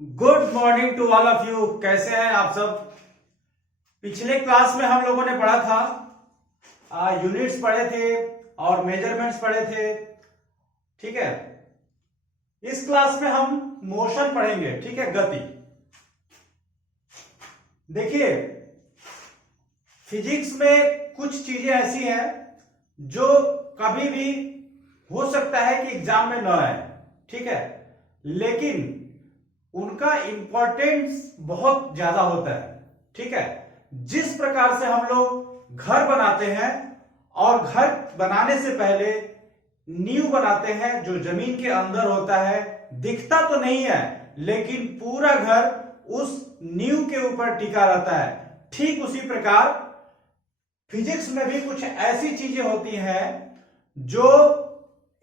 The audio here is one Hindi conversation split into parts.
Good morning to all of you. कैसे हैं आप सब। पिछले क्लास में हम लोगों ने पढ़ा था, यूनिट्स पढ़े थे और मेजरमेंट्स पढ़े थे। ठीक है, इस क्लास में हम मोशन पढ़ेंगे। ठीक है, गति। देखिए, फिजिक्स में कुछ चीजें ऐसी हैं जो कभी भी हो सकता है कि एग्जाम में न आए। ठीक है, लेकिन उनका इंपॉर्टेंस बहुत ज्यादा होता है। ठीक है, जिस प्रकार से हम लोग घर बनाते हैं और घर बनाने से पहले नींव बनाते हैं जो जमीन के अंदर होता है, दिखता तो नहीं है लेकिन पूरा घर उस नींव के ऊपर टिका रहता है। ठीक उसी प्रकार फिजिक्स में भी कुछ ऐसी चीजें होती हैं जो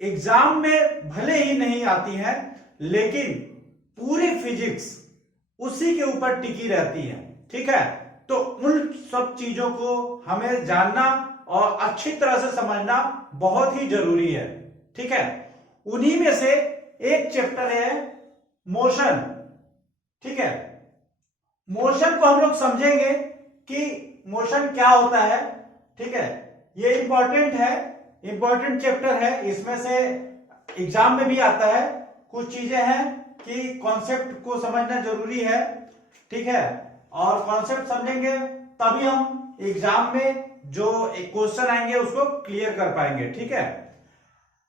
एग्जाम में भले ही नहीं आती हैं लेकिन पूरी फिजिक्स उसी के ऊपर टिकी रहती है। ठीक है, तो उन सब चीजों को हमें जानना और अच्छी तरह से समझना बहुत ही जरूरी है। ठीक है, उन्हीं में से एक चैप्टर है मोशन। ठीक है, मोशन को हम लोग समझेंगे कि मोशन क्या होता है। ठीक है, ये इंपॉर्टेंट है, इंपॉर्टेंट चैप्टर है। इसमें से एग्जाम में भी आता है। कुछ चीजें हैं कि कॉन्सेप्ट को समझना जरूरी है। ठीक है, और कॉन्सेप्ट समझेंगे तभी हम एग्जाम में जो एक क्वेश्चन आएंगे उसको क्लियर कर पाएंगे। ठीक है,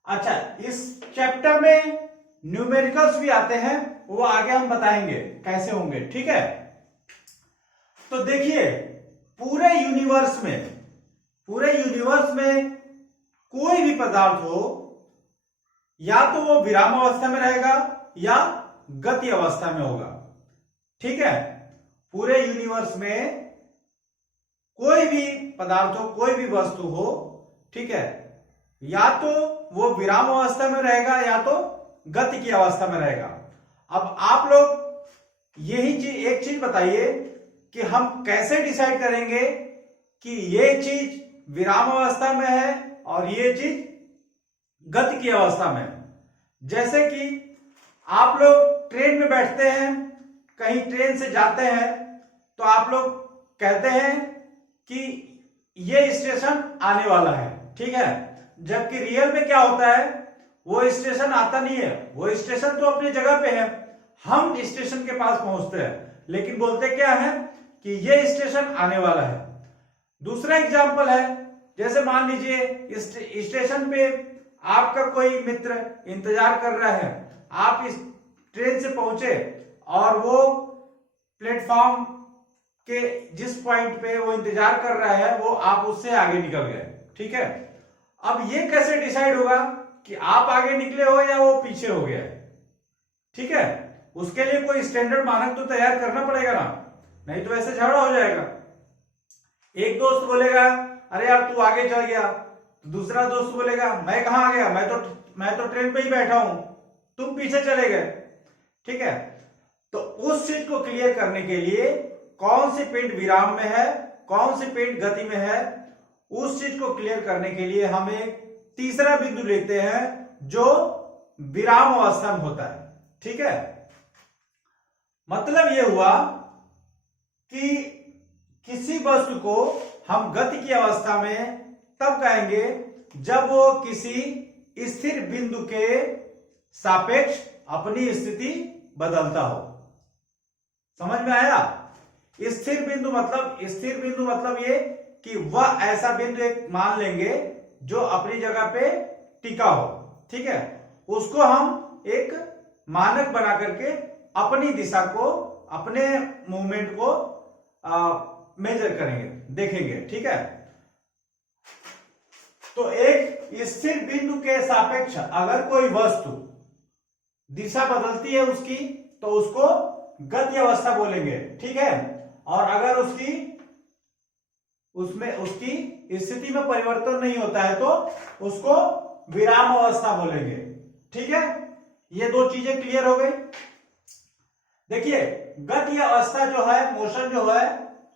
अच्छा, इस चैप्टर में न्यूमेरिकल्स भी आते हैं, वो आगे हम बताएंगे कैसे होंगे। ठीक है, तो देखिए, पूरे यूनिवर्स में कोई भी पदार्थ हो, या तो वो विराम अवस्था में रहेगा या गति अवस्था में होगा। ठीक है, पूरे यूनिवर्स में कोई भी पदार्थ हो, कोई भी वस्तु हो, ठीक है, या तो वो विराम अवस्था में रहेगा या तो गति की अवस्था में रहेगा। अब आप लोग यही चीज, एक चीज बताइए कि हम कैसे डिसाइड करेंगे कि ये चीज विराम अवस्था में है और ये चीज गति की अवस्था में है। जैसे कि आप लोग ट्रेन में बैठते हैं, कहीं ट्रेन से जाते हैं, तो आप लोग कहते हैं कि ये स्टेशन आने वाला है। ठीक है, जबकि रियल में क्या होता है, वो स्टेशन आता नहीं है, वो स्टेशन तो अपनी जगह पे है। हम स्टेशन के पास पहुंचते हैं लेकिन बोलते क्या है कि ये स्टेशन आने वाला है। दूसरा एग्जाम्पल है, जैसे मान लीजिए स्टेशन पे आपका कोई मित्र इंतजार कर रहा है, आप इस ट्रेन से पहुंचे और वो प्लेटफॉर्म के जिस पॉइंट पे वो इंतजार कर रहा है वो आप उससे आगे निकल गए। ठीक है, अब ये कैसे डिसाइड होगा कि आप आगे निकले हो या वो पीछे हो गया है। ठीक है, उसके लिए कोई स्टैंडर्ड मानक तो तैयार करना पड़ेगा ना, नहीं तो ऐसे झगड़ा हो जाएगा। एक दोस्त बोलेगा अरे यार तू आगे चल गया, तो दूसरा दोस्त बोलेगा मैं कहां आ गया, मैं तो ट्रेन पे ही बैठा हूं, तुम पीछे चले गए। ठीक है, तो उस चीज को क्लियर करने के लिए कौन सी पिंड विराम में है, कौन सी पिंड गति में है, उस चीज को क्लियर करने के लिए हम एक तीसरा बिंदु लेते हैं जो विराम अवस्था में होता है। ठीक है, मतलब यह हुआ कि किसी वस्तु को हम गति की अवस्था में तब कहेंगे जब वो किसी स्थिर बिंदु के सापेक्ष अपनी स्थिति बदलता हो। समझ में आया? स्थिर बिंदु मतलब ये कि वह ऐसा बिंदु एक मान लेंगे जो अपनी जगह पे टिका हो। ठीक है, उसको हम एक मानक बना करके अपनी दिशा को, अपने मूवमेंट को मेजर करेंगे, देखेंगे। ठीक है, तो एक स्थिर बिंदु के सापेक्ष अगर कोई वस्तु दिशा बदलती है उसकी, तो उसको गति अवस्था बोलेंगे। ठीक है, और अगर उसकी स्थिति में परिवर्तन नहीं होता है तो उसको विराम अवस्था बोलेंगे। ठीक है, ये दो चीजें क्लियर हो गई। देखिए, गति अवस्था जो है, मोशन जो है,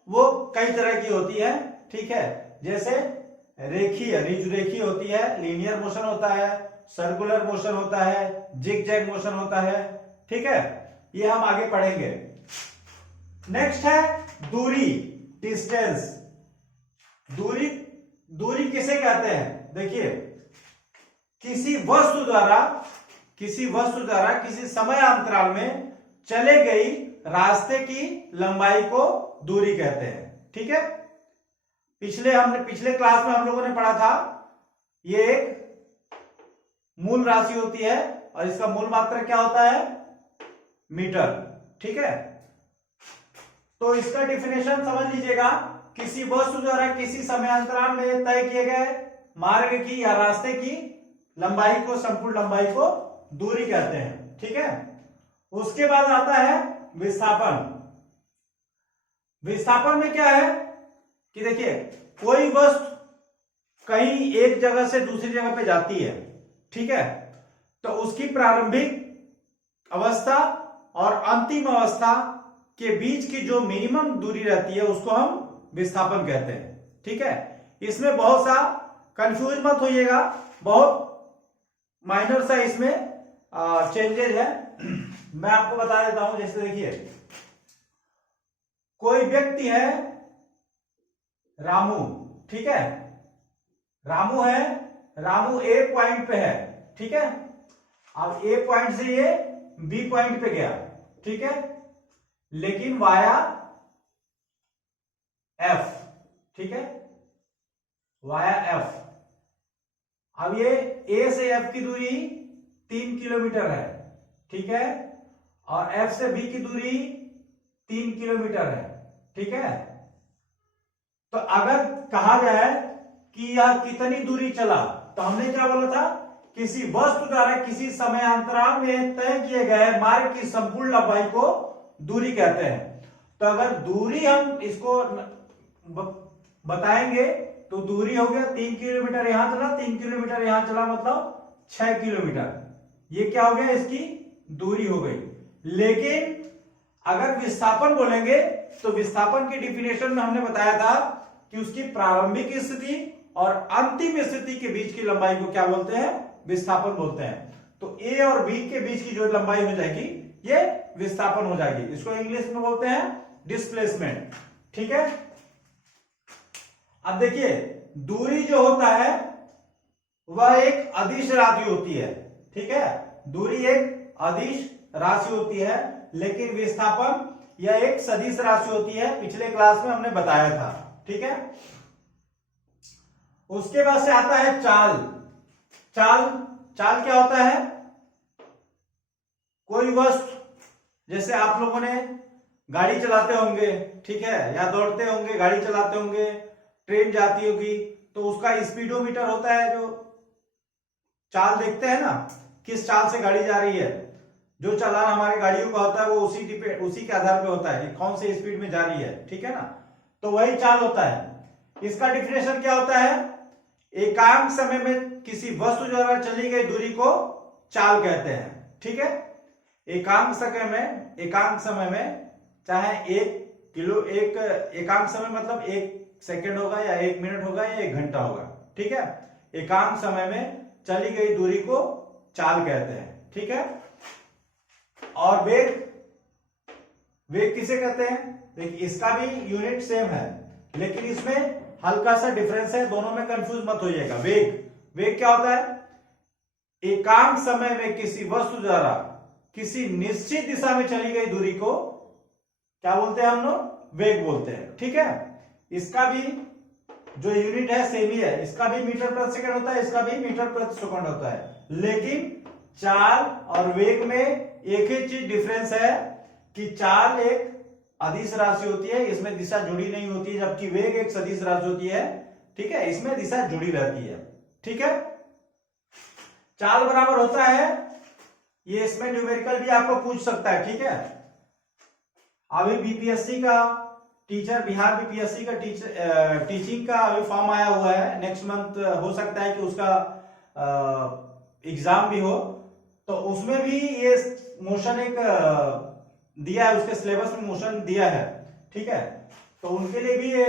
वो कई तरह की होती है। ठीक है, जैसे रेखीय होती है, लीनियर मोशन होता है, सर्कुलर मोशन होता है, जिग जैग मोशन होता है। ठीक है, ये हम आगे पढ़ेंगे। नेक्स्ट है दूरी, डिस्टेंस। दूरी, दूरी किसे कहते हैं? देखिए, किसी वस्तु द्वारा किसी समय अंतराल में चले गई रास्ते की लंबाई को दूरी कहते हैं। ठीक है, पिछले क्लास में हम लोगों ने पढ़ा था, ये एक मूल राशि होती है और इसका मूल मात्रक क्या होता है? मीटर। ठीक है, तो इसका डिफिनेशन समझ लीजिएगा। किसी वस्तु द्वारा किसी समय अंतराल में तय किए गए मार्ग की या रास्ते की लंबाई को, संपूर्ण लंबाई को दूरी कहते हैं। ठीक है, उसके बाद आता है विस्थापन। विस्थापन में क्या है कि देखिए, कोई वस्तु कहीं एक जगह से दूसरी जगह पे जाती है, ठीक है, तो उसकी प्रारंभिक अवस्था और अंतिम अवस्था के बीच की जो मिनिमम दूरी रहती है उसको हम विस्थापन कहते हैं। ठीक है, इसमें बहुत सा कंफ्यूज मत होइएगा, बहुत माइनर सा इसमें चेंजेज है। मैं आपको बता देता हूं। जैसे देखिए, कोई व्यक्ति है रामू, ठीक है, रामू है, रामू ए पॉइंट पे है, ठीक है, अब ए पॉइंट से ये बी पॉइंट पे गया, ठीक है, लेकिन वाया एफ, ठीक है, वाया एफ। अब ये ए से एफ की दूरी 3 किलोमीटर है, ठीक है, और एफ से बी की दूरी 3 किलोमीटर है। ठीक है, तो अगर कहा जाए कि यह कितनी दूरी चला, तो हमने क्या बोला था? किसी वस्तु द्वारा किसी समय अंतराल में तय किए गए मार्ग की संपूर्ण लंबाई को दूरी कहते हैं। तो अगर दूरी हम इसको बताएंगे तो दूरी हो गया 3 किलोमीटर यहां चला, 3 किलोमीटर यहां चला, मतलब 6 किलोमीटर। ये क्या हो गया? इसकी दूरी हो गई। लेकिन अगर विस्थापन बोलेंगे तो विस्थापन की डिफिनेशन में हमने बताया था कि उसकी प्रारंभिक स्थिति और अंतिम स्थिति के बीच की लंबाई को क्या बोलते हैं? विस्थापन बोलते हैं। तो ए और बी के बीच की जो लंबाई हो जाएगी ये विस्थापन हो जाएगी। इसको इंग्लिश में बोलते हैं डिस्प्लेसमेंट। ठीक है, अब देखिए, दूरी जो होता है वह एक अदिश राशि होती है। ठीक है, दूरी एक अदिश राशि होती है, लेकिन विस्थापन यह एक सदिश राशि होती है। पिछले क्लास में हमने बताया था। ठीक है, उसके बाद से आता है चाल। चाल क्या होता है? कोई वस्तु, जैसे आप लोगों ने गाड़ी चलाते होंगे, ठीक है, या दौड़ते होंगे, गाड़ी चलाते होंगे, ट्रेन जाती होगी, तो उसका स्पीडोमीटर होता है, जो चाल देखते हैं ना, किस चाल से गाड़ी जा रही है। जो चालान हमारे गाड़ियों का होता है वो उसी के आधार पे होता है, कौन से स्पीड में जा रही है। ठीक है ना, तो वही चाल होता है। इसका डिफिनेशन क्या होता है? एकांक समय में किसी वस्तु द्वारा चली गई दूरी को चाल कहते हैं। ठीक है, एकांक समय में चाहे एकांक समय मतलब 1 सेकेंड होगा या 1 मिनट होगा या 1 घंटा होगा। ठीक है, एकांक समय में चली गई दूरी को चाल कहते हैं। ठीक है, और वेग किसे कहते हैं? देखिए, इसका भी यूनिट सेम है, लेकिन इसमें हल्का सा डिफरेंस है, दोनों में कंफ्यूज मत होइएगा। वेग क्या होता है? एकांक समय में किसी वस्तु द्वारा किसी निश्चित दिशा में चली गई दूरी को क्या बोलते हैं? हम लोग वेग बोलते हैं। ठीक है, इसका भी जो यूनिट है सेम ही है, इसका भी मीटर प्रति सेकंड होता है, इसका भी मीटर प्रति सेकंड होता है। लेकिन चाल और वेग में एक ही चीज डिफरेंस है कि चाल एक अदिश राशि होती है, इसमें दिशा जुड़ी नहीं होती है, जबकि वेग एक सदिश राशि होती है। ठीक है, इसमें दिशा जुड़ी रहती है। ठीक है, चाल बराबर होता है, ये इसमें न्यूमेरिकल भी आपको पूछ सकता है। ठीक है, अभी बीपीएससी का टीचर, बिहार बीपीएससी का टीचिंग का अभी फॉर्म आया हुआ है, नेक्स्ट मंथ हो सकता है कि उसका एग्जाम भी हो, तो उसमें भी ये मोशन एक दिया है, उसके सिलेबस में मोशन दिया है। ठीक है, तो उनके लिए भी ये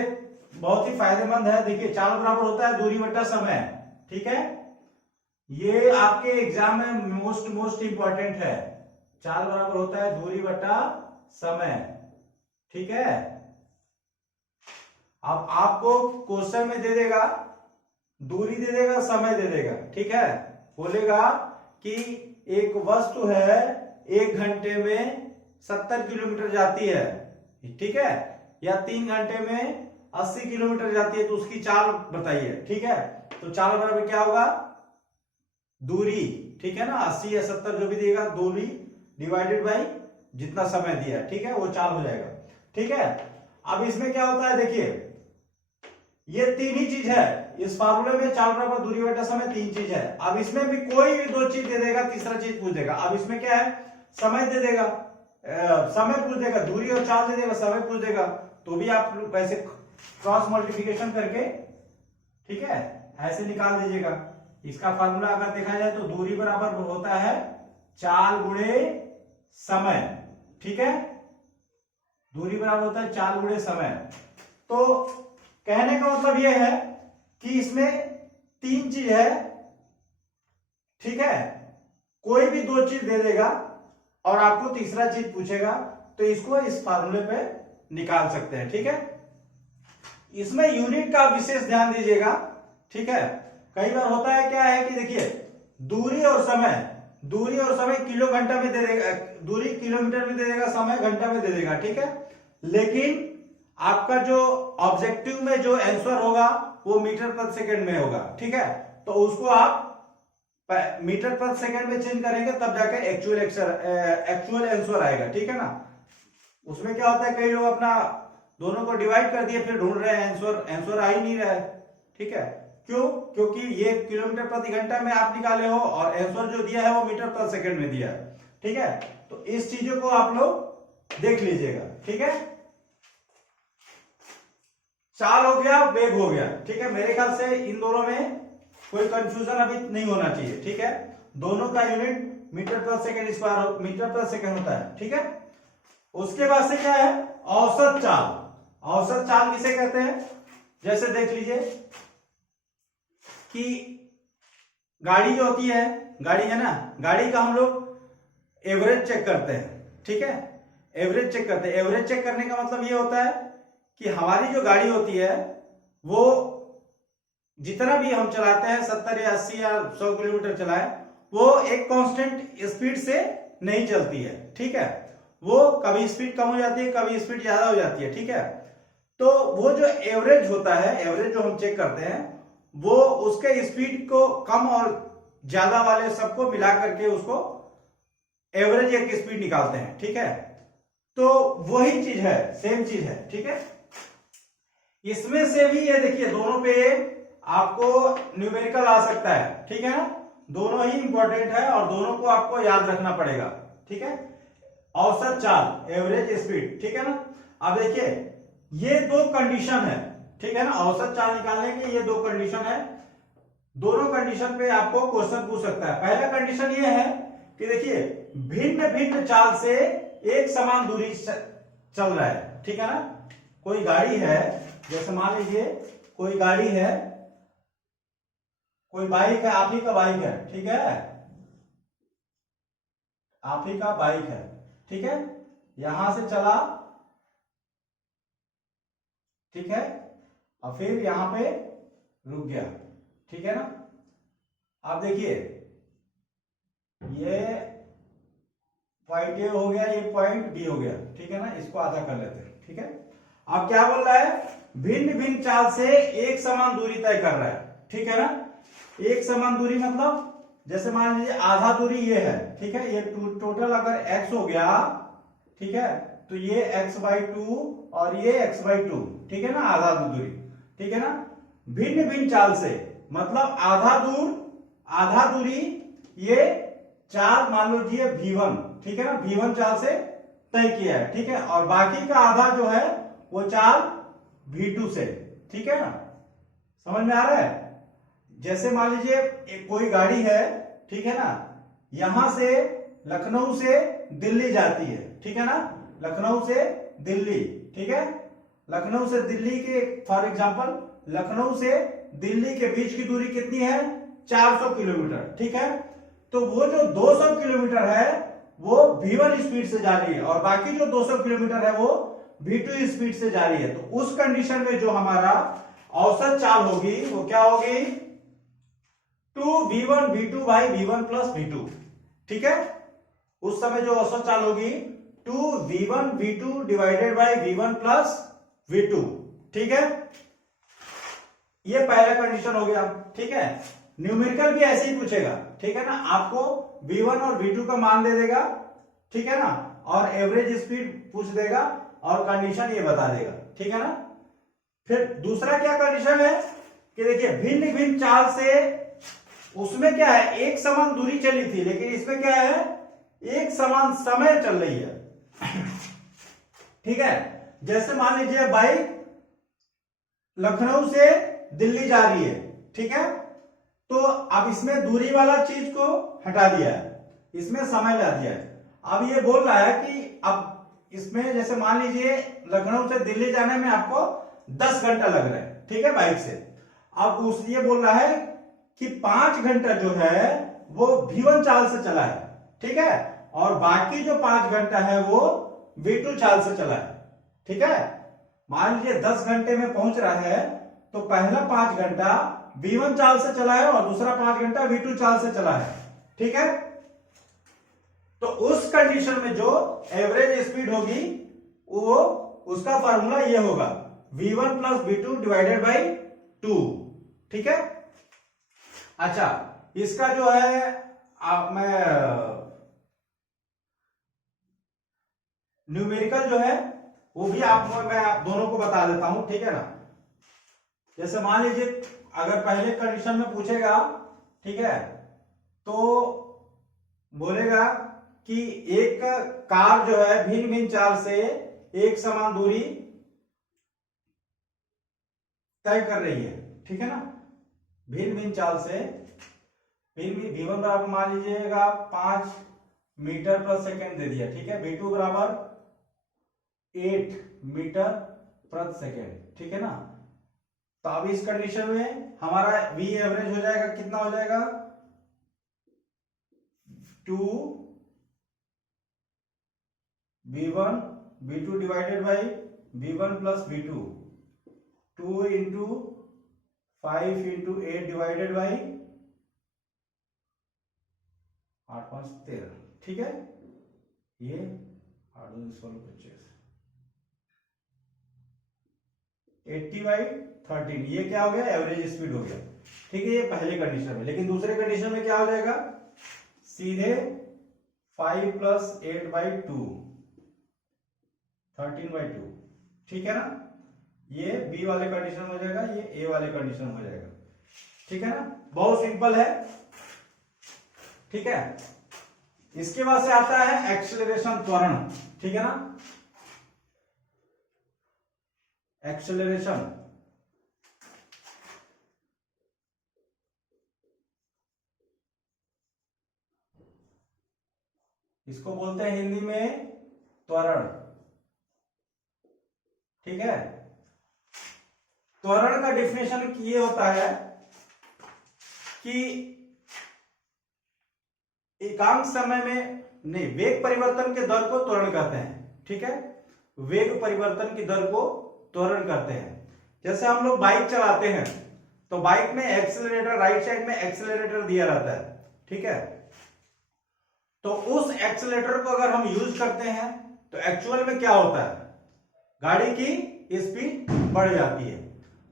बहुत ही फायदेमंद है। देखिए, चाल बराबर होता है दूरी बटा समय। ठीक है, ये आपके एग्जाम में मोस्ट इंपॉर्टेंट है। चाल बराबर होता है दूरी बटा समय, ठीक है। अब आपको क्वेश्चन में दे देगा, दूरी दे देगा, समय दे देगा, ठीक है। बोलेगा कि एक वस्तु है 1 घंटे में 70 किलोमीटर जाती है, ठीक है, या 3 घंटे में 80 किलोमीटर जाती है, तो उसकी चाल बताइए, ठीक है। तो चाल बराबर क्या होगा, दूरी, ठीक है ना, 80 या 70 जो भी देगा, दूरी डिवाइडेड बाई जितना समय दिया है, ठीक है, वो चाल हो जाएगा, ठीक है। अब इसमें क्या होता है, देखिए ये 3 ही चीज है इस फार्मूले में, चाल बराबर दूरी बटा समय, 3 चीज है। अब इसमें भी कोई भी 2 चीज दे देगा, तीसरा चीज पूछ देगा। अब इसमें क्या है, समय दे देगा, समय पूछ देगा, दूरी और चाल दे देगा, समय पूछ देगा, तो भी आप वैसे क्रॉस मल्टीप्लिकेशन करके, ठीक है, ऐसे निकाल दीजिएगा। इसका फार्मूला अगर देखा जाए तो दूरी बराबर होता है चाल गुणे समय, ठीक है, दूरी बराबर होता है चाल गुणे समय। तो कहने का मतलब यह है कि इसमें 3 चीज है, ठीक है, कोई भी 2 चीज दे देगा और आपको तीसरा चीज पूछेगा, तो इसको इस फार्मूले पे निकाल सकते हैं, ठीक है। इसमें यूनिट का विशेष ध्यान दीजिएगा, ठीक है। कई बार होता है क्या है कि देखिए दूरी और समय किलो घंटा में दे देगा, दूरी किलोमीटर में दे देगा, समय घंटा में दे देगा, ठीक है। लेकिन आपका जो ऑब्जेक्टिव में जो आंसर होगा वो मीटर प्रति सेकंड में होगा, ठीक है। तो उसको आप मीटर प्रति सेकंड में चेंज करेंगे, तब जाके एक्चुअल आंसर आएगा, ठीक है ना। उसमें क्या होता है, कई लोग अपना दोनों को डिवाइड कर दिए, फिर ढूंढ रहे हैं आंसर आ ही नहीं रहा है, ठीक है। क्यों, क्योंकि ये किलोमीटर प्रति घंटा में आप निकाले हो और आंसर जो दिया है वो मीटर प्रति सेकंड में दिया है, ठीक है। तो इस चीजों को आप लोग देख लीजिएगा, ठीक है। चाल हो गया, वेग हो गया, ठीक है। मेरे ख्याल से इन दोनों में कोई कंफ्यूजन अभी नहीं होना चाहिए, ठीक है। दोनों का यूनिट मीटर प्रति सेकंड स्क्वायर, मीटर प्रति सेकंड होता है, ठीक है। उसके बाद से क्या है, औसत चाल। औसत चाल किसे कहते हैं, जैसे देख लीजिए कि गाड़ी जो होती है, गाड़ी है ना, गाड़ी का हम लोग एवरेज चेक करते हैं, ठीक है, एवरेज चेक करते हैं। एवरेज चेक करने का मतलब ये होता है कि हमारी जो गाड़ी होती है वो जितना भी हम चलाते हैं 70 या 80 या 100 किलोमीटर चलाए, वो एक कांस्टेंट स्पीड से नहीं चलती है, ठीक है। वो कभी स्पीड कम हो जाती है, कभी स्पीड ज्यादा हो जाती है, ठीक है। तो वो जो एवरेज होता है, एवरेज जो हम चेक करते हैं, वो उसके स्पीड को कम और ज्यादा वाले सबको मिला करके उसको एवरेज एक स्पीड निकालते हैं, ठीक है। तो वही चीज है, सेम चीज है, ठीक है। इसमें से भी ये देखिए दोनों पे आपको न्यूमेरिकल आ सकता है, ठीक है ना। दोनों ही इंपॉर्टेंट है और दोनों को आपको याद रखना पड़ेगा, ठीक है। औसत चाल, एवरेज स्पीड, ठीक है ना। अब देखिए ये 2 कंडीशन है, ठीक है ना। औसत चाल निकालने के ये 2 कंडीशन है, दोनों कंडीशन पे आपको क्वेश्चन पूछ सकता है। पहला कंडीशन ये है कि देखिए भिन्न भिन्न चाल से एक समान दूरी चल रहा है, ठीक है ना। कोई गाड़ी है, जैसे मान लीजिए कोई गाड़ी है, कोई बाइक है, आप ही का बाइक है, ठीक है, आप ही का बाइक है, ठीक है, यहां से चला, ठीक है, और फिर यहां पे रुक गया, ठीक है ना। आप देखिए ये पॉइंट ए हो गया, ये पॉइंट बी हो गया, ठीक है ना। इसको आधा कर लेते हैं, ठीक है। अब क्या बोल रहा है, भिन्न भिन्न चाल से एक समान दूरी तय कर रहा है, ठीक है ना। एक समान दूरी मतलब जैसे मान लीजिए आधा दूरी ये है, ठीक है, ये टोटल अगर x हो गया, ठीक है, तो ये x/2 और ये x/2, ठीक है ना, आधा दूरी, ठीक है ना। भिन्न भिन्न चाल से मतलब आधा दूरी ये चाल मान लीजिए v1, ठीक है ना, v1 चाल से तय किया है, ठीक है, और बाकी का आधा जो है वो चाल v2 से, ठीक है ना। समझ में आ रहा है। जैसे मान लीजिए एक कोई गाड़ी है, ठीक है ना, यहां से लखनऊ से दिल्ली जाती है, ठीक है ना, लखनऊ से दिल्ली, ठीक है, लखनऊ से दिल्ली के फॉर एग्जांपल लखनऊ से दिल्ली के बीच की दूरी कितनी है, 400 किलोमीटर, ठीक है। तो वो जो 200 किलोमीटर है वो v1 स्पीड से जा रही है और बाकी जो 200 किलोमीटर है वो v2 स्पीड से जा रही है, तो उस कंडीशन में जो हमारा औसत चाल होगी वो क्या होगी, 2v1 v2 by v1 plus v2। ठीक है, उस समय जो औसत चाल होगी 2v1 v2 divided by v1 plus v2। ठीक है, ये पहला कंडीशन हो गया। ठीक है, न्यूमेरिकल भी ऐसे ही पूछेगा। ठीक है ना, आपको v1 और v2 का मान दे देगा, ठीक है ना, और एवरेज स्पीड पूछ देगा और कंडीशन ये बता देगा। ठीक है ना, फिर दूसरा क्या कंडीशन है कि देखिए भिन्न भिन्न चाल से, उसमें क्या है एक समान दूरी चली थी, लेकिन इसमें क्या है एक समान समय चल रही है। ठीक है, जैसे मान लीजिए बाइक लखनऊ से दिल्ली जा रही है। ठीक है, तो अब इसमें दूरी वाला चीज को हटा दिया है, इसमें समय ला दिया है। अब ये बोल रहा है कि अब इसमें जैसे मान लीजिए लखनऊ से दिल्ली जाने में आपको 10 घंटा लग रहा है, ठीक है, बाइक से। अब उस ये बोल रहा है कि 5 घंटा जो है वो v1 चाल से चला है। ठीक है, और बाकी जो 5 घंटा है वो v2 चाल से चला है। ठीक है, मान लीजिए 10 घंटे में पहुंच रहा है, तो पहला 5 घंटा v1 चाल से चला है और दूसरा 5 घंटा v2 चाल से चला है। ठीक है, तो उस कंडीशन में जो एवरेज स्पीड होगी वो उसका फार्मूला ये होगा v1 plus v2 divided by 2। ठीक है, अच्छा इसका जो है मैं न्यूमेरिकल जो है वो भी मैं आप दोनों को बता देता हूं। ठीक है ना, जैसे मान लीजिए अगर पहले कंडीशन में पूछेगा, ठीक है, तो बोलेगा कि एक कार जो है भिन्न भिन्न चाल से एक समान दूरी तय कर रही है। ठीक है ना, भिन्न भिन्न चाल से v1 बराबर मान लीजिएगा 5 मीटर प्रति सेकेंड दे दिया। ठीक है, v2 बराबर 8 मीटर प्रति सेकेंड। ठीक है ना, तो अब इस कंडीशन में हमारा v एवरेज हो जाएगा, कितना हो जाएगा 2 v1 v2 divided by v1 plus v2, 2 into 5 into 8 divided by 8 5 13। ठीक है, ये 8 2 16 25 80 बाई 13, ये क्या हो गया एवरेज स्पीड हो गया। ठीक है, ये पहले कंडीशन में। लेकिन दूसरे कंडीशन में क्या हो जाएगा, सीधे 5 प्लस 8 बाई 2 13 बाई 2। ठीक है ना, ये बी वाले कंडीशन में हो जाएगा, ये ए वाले कंडीशन में हो जाएगा। ठीक है ना, बहुत सिंपल है। ठीक है, इसके बाद से आता है एक्सेलरेशन, त्वरण। ठीक है ना, एक्सेलरेशन इसको बोलते हैं हिंदी में त्वरण। ठीक है, त्वरण का डेफिनेशन ये होता है कि एकांक समय में नहीं, वेग परिवर्तन के दर को त्वरण कहते हैं। ठीक है, वेग परिवर्तन की दर को त्वरण करते हैं। जैसे हम लोग बाइक चलाते हैं तो बाइक में एक्सेलरेटर, राइट साइड में एक्सेलरेटर दिया रहता है। ठीक है, तो उस एक्सेलरेटर को अगर हम यूज करते हैं तो एक्चुअल में क्या होता है, गाड़ी की स्पीड बढ़ जाती है।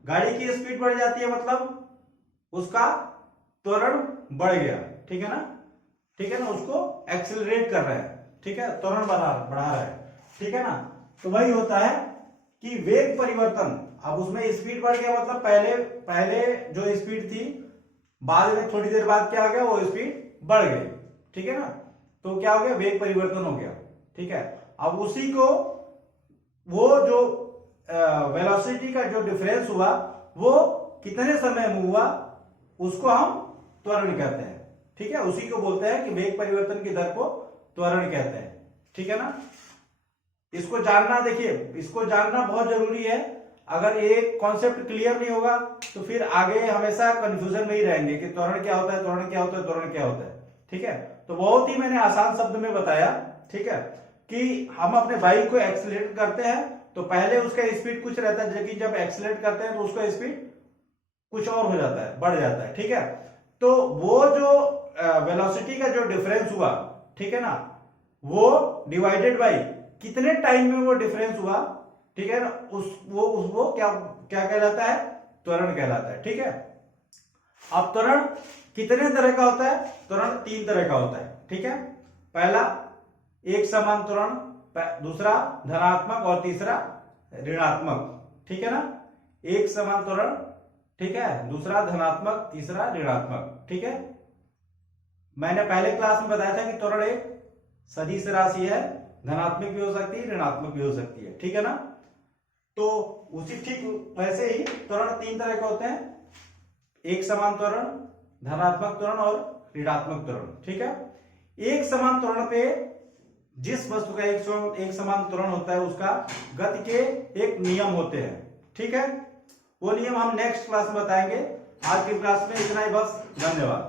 गाड़ी की स्पीड बढ़ जाती है मतलब उसका त्वरण बढ़ गया। ठीक है ना, ठीक है ना, उसको एक्सेलरेट कर रहे हैं। ठीक है, त्वरण बढ़ा रहा है। ठीक है ना, तो वही होता है कि वेग परिवर्तन, अब उसमें स्पीड बढ़ गया मतलब पहले जो स्पीड थी बाद में थोड़ी देर बाद क्या हो गया, वो स्पीड बढ़ गई। ठीक है ना, तो क्या हो गया, वेग परिवर्तन हो गया। ठीक है, अब उसी को वो जो वेलोसिटी का जो डिफरेंस हुआ वो कितने समय में हुआ उसको हम त्वरण कहते हैं। ठीक है, उसी को बोलते हैं कि वेग परिवर्तन की दर को त्वरण कहते हैं। ठीक है ना, इसको जानना, देखिए इसको जानना बहुत जरूरी है। अगर ये कॉन्सेप्ट क्लियर नहीं होगा तो फिर आगे हमेशा कंफ्यूजन में ही रहेंगे कि त्वरण क्या होता है, त्वरण क्या होता है, त्वरण क्या होता है। ठीक है, तो बहुत ही मैंने आसान शब्द में बताया, ठीक है, कि हम अपने बाइक को एक्सीलरेट करते हैं तो पहले उसका स्पीड कुछ रहता है, लेकिन जब एक्सीलरेट करते हैं तो उसका स्पीड कुछ और हो जाता है, बढ़ जाता है, ठीक है। तो वो जो वेलोसिटी का जो डिफरेंस हुआ, ठीक है ना, वो डिवाइडेड बाय कितने टाइम में वो डिफरेंस हुआ, ठीक है ना, वो क्या क्या कहलाता है, त्वरण कहलाता है, ठीक है। अब त्वरण कितने तरह का होता है, त्वरण 3 तरह का होता है, ठीक है। पहला एक समान त्वरण, दूसरा धनात्मक और तीसरा ऋणात्मक, ठीक है ना। एक समान त्वरण, ठीक है, दूसरा धनात्मक, तीसरा ऋणात्मक, ठीक है। मैंने पहले क्लास में बताया था कि त्वरण एक सदिश राशि है, धनात्मक भी हो सकती है, ऋणात्मक भी हो सकती है, ठीक है ना। तो उसी ठीक वैसे ही त्वरण 3 तरह के होते हैं, एक समान त्वरण, धनात्मक त्वरण और ऋणात्मक त्वरण, ठीक है। एक समान त्वरण पे जिस वस्तु का एक समान त्वरण होता है उसका गति के एक नियम होते हैं, ठीक है। वो नियम हम नेक्स्ट क्लास में बताएंगे। आज की क्लास में इतना ही बस, धन्यवाद।